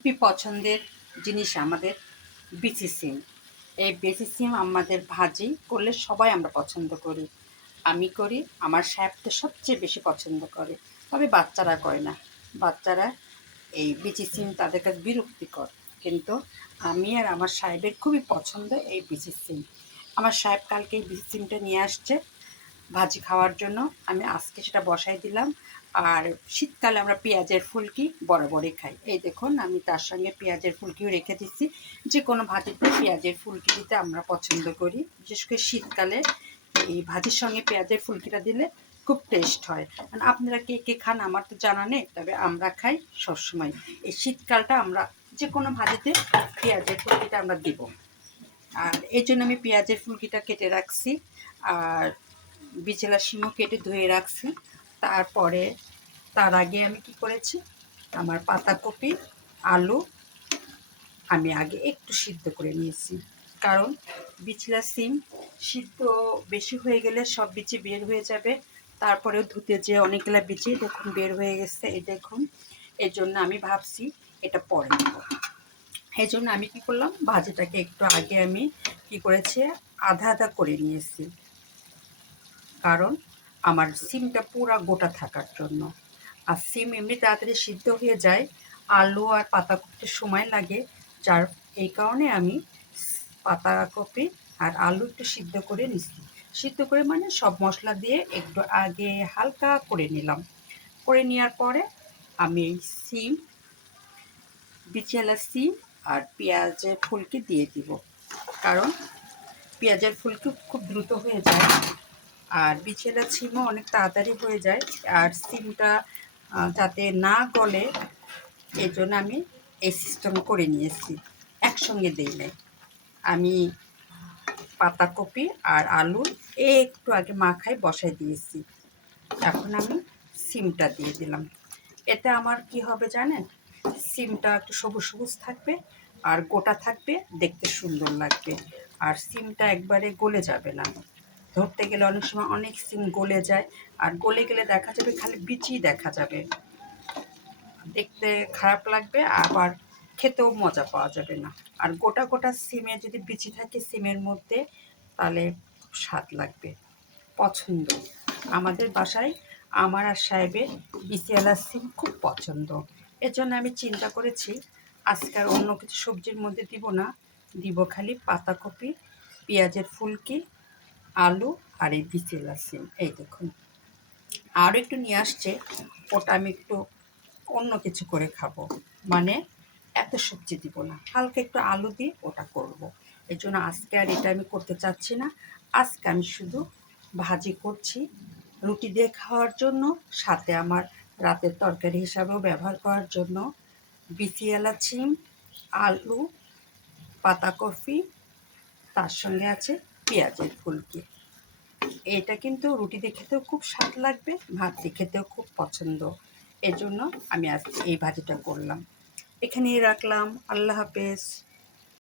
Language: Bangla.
খুবই পছন্দের জিনিস আমাদের বিচি সিম। এই বিচি সিম আমাদের ভাজি করলে সবাই আমরা পছন্দ করি। আমি করি, আমার সাহেব তো সবচেয়ে বেশি পছন্দ করে। তবে বাচ্চারা করে না। বাচ্চারা এই বিচি সিম তাদের কাছে বিরক্তিকর। কিন্তু আমি আর আমার সাহেবের খুবই পছন্দ এই বিচি সিম। আমার সাহেব কালকে এই বিচি সিমটা নিয়ে আসছে ভাজি খাওয়ার জন্য। আমি আজকে সেটা বসাই দিলাম। আর শীতকালে আমরা পেঁয়াজের ফুলকি বরাবরই খাই। এই দেখুন আমি তার সঙ্গে পেঁয়াজের ফুলকিও রেখে দিচ্ছি। যে কোনো ভাজিতে পেঁয়াজের ফুলকি দিতে আমরা পছন্দ করি। বিশেষ করে শীতকালে এই ভাজির সঙ্গে পেঁয়াজের ফুলকিটা দিলে খুব টেস্ট হয়। আর আপনারা কে কে খান আমার তো জানা নেই, তবে আমরা খাই সবসময়। এই শীতকালটা আমরা যে কোনো ভাজিতে পেঁয়াজের ফুলকিটা আমরা দিব। আর এই জন্য আমি পেঁয়াজের ফুলকিটা কেটে রাখছি। আর বিচেলা শিমও কেটে ধুয়ে রাখছি। তারপরে তার আগে আমি কি করেছি, আমার পাতাকপি, আলু আমি আগে একটু সিদ্ধ করে নিয়েছি। কারণ বিচলা সিম সিদ্ধ বেশি হয়ে গেলে সব বিচি বের হয়ে যাবে। তারপরেও ধুতে যে অনেকগুলা বিচি দেখুন বের হয়ে গেছে, এই দেখুন। এই জন্য আমি ভাবছি এটা পরে দেব। এই জন্য আমি কি করলাম, ভাজিটাকে একটু আগে আমি কি করেছি, আধা আধা করে নিয়েছি। কারণ আমার সিমটা পুরা গোটা থাকার জন্য। আর সিম এমনি তাড়াতাড়ি সিদ্ধ হয়ে যায়, আলু আর পাতাকপিতে সময় লাগে। যার এই কারণে আমি পাতাকপি আর আলু একটু সিদ্ধ করে নিচ্ছি। সিদ্ধ করে মানে সব মশলা দিয়ে একটু আগে হালকা করে নিলাম। করে নেওয়ার পরে আমি এই সিম, বিচিওয়ালা সিম আর পেঁয়াজের ফুলকি দিয়ে দিব। কারণ পেঁয়াজের ফুলকি খুব দ্রুত হয়ে যায়, আর বিচেলা সিমও অনেক তাড়াতাড়ি হয়ে যায়। আর সিমটা যাতে না গলে, এই জন্য আমি এই সিস্টেম করে নিয়েছি। একসঙ্গে দিই নাই, আমি পাতাকপি আর আলু একটু আগে মাখাই বসাই দিয়েছি। এখন আমি সিমটা দিয়ে দিলাম। এতে আমার কি হবে জানেন, সিমটা একটু সবুজ সবুজ থাকবে আর গোটা থাকবে, দেখতে সুন্দর লাগবে। আর সিমটা একবারে গলে যাবে না। ধরতে গেলে অনেক সময় অনেক সিম গলে যায়, আর গলে গেলে দেখা যাবে খালি বিচি দেখা যাবে, দেখতে খারাপ লাগবে, আবার খেতেও মজা পাওয়া যাবে না। আর গোটা গোটা সিমে যদি বিচি থাকে সিমের মধ্যে, তাহলে খুব স্বাদ লাগবে, পছন্দ। আমাদের বাসায় আমার আর সাহেবের বিচিওয়ালা সিম খুব পছন্দ। এজন্য আমি চিন্তা করেছি আজকে আর অন্য কিছু সবজির মধ্যে দিব না, দিব খালি পাতাকপি, পেঁয়াজের ফুলকি, আলু আর এই বিচিওয়ালা সিম। এই দেখুন আরও একটু নিয়ে আসছে, ওটা আমি একটু অন্য কিছু করে খাবো। মানে এত সবজি দিব না, হালকা একটু আলু দিয়ে ওটা করব। এই জন্য আজকে আর এটা আমি করতে চাচ্ছি না। আজকে আমি শুধু ভাজি করছি রুটি দিয়ে খাওয়ার জন্য, সাথে আমার রাতের তরকারি হিসাবেও ব্যবহার করার জন্য। বিচিওয়ালা সিম, আলু, পাতাকপি, তার সঙ্গে আছে পেঁয়াজের ফুলকি। এটা কিন্তু রুটি দিয়ে খেতেও খুব স্বাদ লাগবে, ভাত দিয়ে খেতেও খুব পছন্দ। এজন্য আমি আজকে এই ভাজিটা করলাম। এখানেই রাখলাম। আল্লাহ হাফেজ।